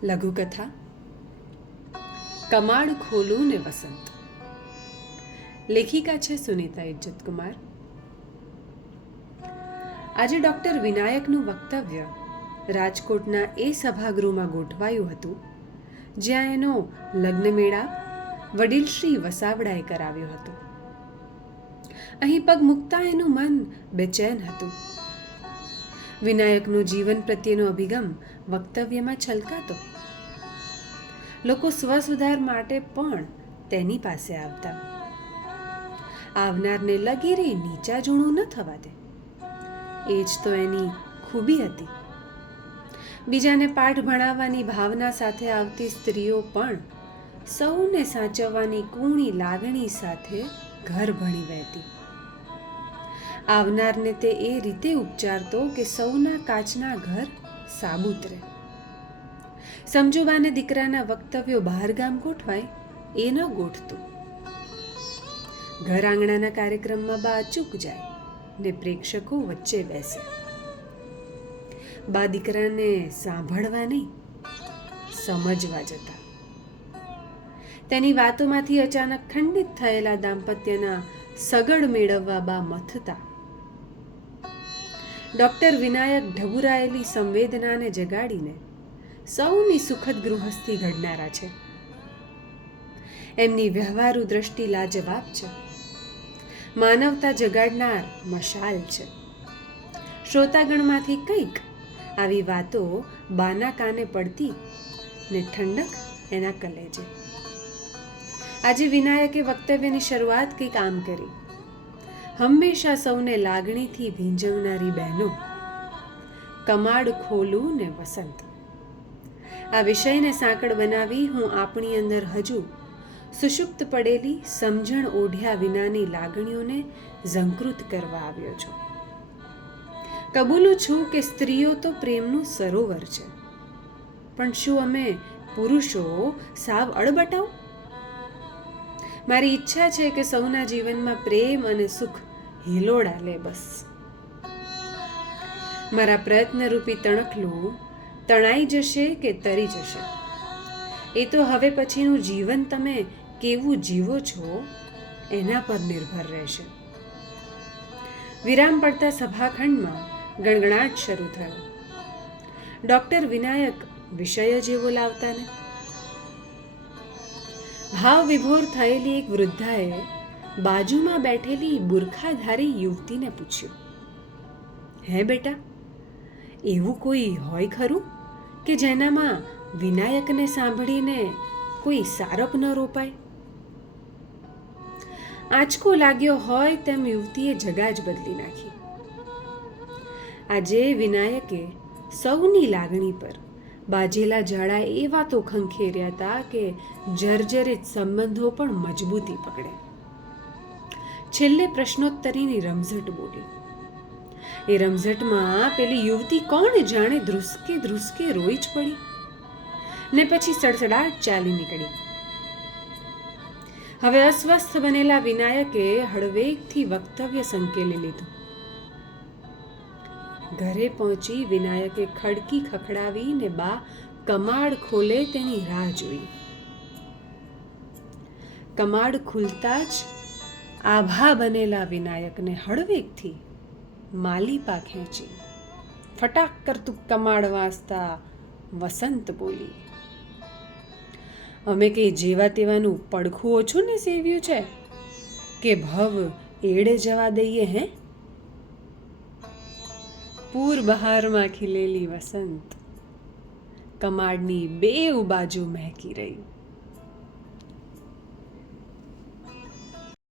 લઘુકથા કમાડ ખોલું ને વસંત. લેખિકા છે સુનીતા ઇજ્જતકુમાર. આજે ડૉક્ટર વિનાયકનું વક્તવ્ય રાજકોટના એ સભાગૃહમાં ગોઠવાયું હતું જ્યાં એનો લગ્ન મેળાપ વડીલ શ્રી વસાવડાએ કરાવ્યો હતો. અહીં પગ મૂકતા એનું મન બેચેન હતું. વિનાયકનો જીવન પ્રત્યેનો અભિગમ વક્તવ્યમાં છલકાતો. લોકો સ્વસુધાર માટે પણ તેની પાસે આવતા. આવનારને લગીરે નીચા જૂણું ન થવા દે, એ જ તો એની ખૂબી હતી. બીજાને પાઠ ભણાવવાની ભાવના સાથે આવતી સ્ત્રીઓ પણ સૌને સાચવવાની કૂણી લાગણી સાથે ઘર ભણી વહેતી. આવનારને તે એ રીતે ઉપચારતો કે સૌના કાચના ઘર સાબુત રહે. સમજુબાને દીકરાના વક્તવ્યો બહારગામ ગોઠવાય એ ન ગોઠતું. ઘર આંગણાના કાર્યક્રમમાં બા ચૂક જાય ને પ્રેક્ષકો વચ્ચે બેસે. બા દીકરાને સાંભળવા નહીં, સમજવા જતા. તેની વાતોમાંથી અચાનક ખંડિત થયેલા દાંપત્યના સગડ મેળવવા બા મથતા. ડૉક્ટર વિનાયક ઢબુરાયેલી સંવેદનાને જગાડીને સૌની સુખદ ગૃહસ્થી ઘડનારા છે. એમની વ્યવહારુ દ્રષ્ટિ લાજવાબ છે. માનવતા જગાડનાર મશાલ છે. શ્રોતાગણમાંથી કંઈક આવી વાતો બાના કાને પડતી ને ઠંડક એના કલેજે. આજે વિનાયકે વક્તવ્યની શરૂઆત કંઈક આમ કરી: હંમેશા સૌને લાગણીથી ભીંજવનારી બહેનો, કમાડ ખોલું ને વસંત. આ વિષયને સાંકળ બનાવી હું આપણી અંદર હજુ સુષુપ્ત પડેલી સમજણ ઓઢ્યા વિનાની લાગણીઓને ઝંકૃત કરવા આવ્યો છું. કબૂલું છું કે સ્ત્રીઓ તો પ્રેમનું સરોવર છે, પણ શું અમે પુરુષો સાવ અડબટાવ? મારી ઈચ્છા છે કે સૌના જીવનમાં પ્રેમ અને સુખ હિલોડા લે બસ. મારા પ્રયત્નરૂપી તણખલું તણાઈ જશે કે તરી જશે, એ તો હવે પછીનું જીવન તમે કેવું જીવો છો એના પર નિર્ભર રહેશે. વિરામ પડતા સભાખંડમાં ગણગણાટ શરૂ થયો. ડૉક્ટર વિનાયક વિષય જેવો લાવતા ને. ભાવ વિભોર થયેલી એક વૃદ્ધાએ બાજુમાં બેઠેલી બુરખાધારી યુવતીને પૂછ્યું, હે બેટા, એવું કોઈ હોય ખરું કે જેનામાં વિનાયકને સાંભળીને કોઈ સારપ ન રોપાય? આંચકો લાગ્યો હોય તેમ યુવતીએ જગા જ બદલી નાખી. આજે વિનાયકે સૌની લાગણી પર બાજેલા ઝાડા એવા તો ખંખેર્યા હતા કે જર્જરિત સંબંધો પણ મજબૂતી પકડે. છેલ્લે પ્રશ્નોત્તરીની રમઝટ બોલી. એ રમઝટમાં પેલી યુવતી કોણ જાણે ધ્રુસકે ધ્રુસકે રોઈ જ પડી ને પછી સડસડાટ ચાલી નીકળી. હવે અસ્વસ્થ બનેલા વિનાયકે હળવેકથી વક્તવ્ય સંકેલી લીધું. ઘરે પહોંચી વિનાયકે ખડકી ખખડાવી ને બા કમાડ ખોલે તેની રાહ જોઈ. કમાડ ખુલતા જ આભા બનેલા વિનાયકને હળવેકથી માલિપા ખેંચી ફટાક કરતું કમાડ વાંચતા વસંત બોલી, અમે કંઈ જેવા તેવાનું પડખું ઓછું ને સેવ્યું છે કે ભવ એડે જવા દઈએ હે? પૂર બહારમાં ખીલેલી વસંત કમાડની બેઉ બાજુ મહેકી રહી.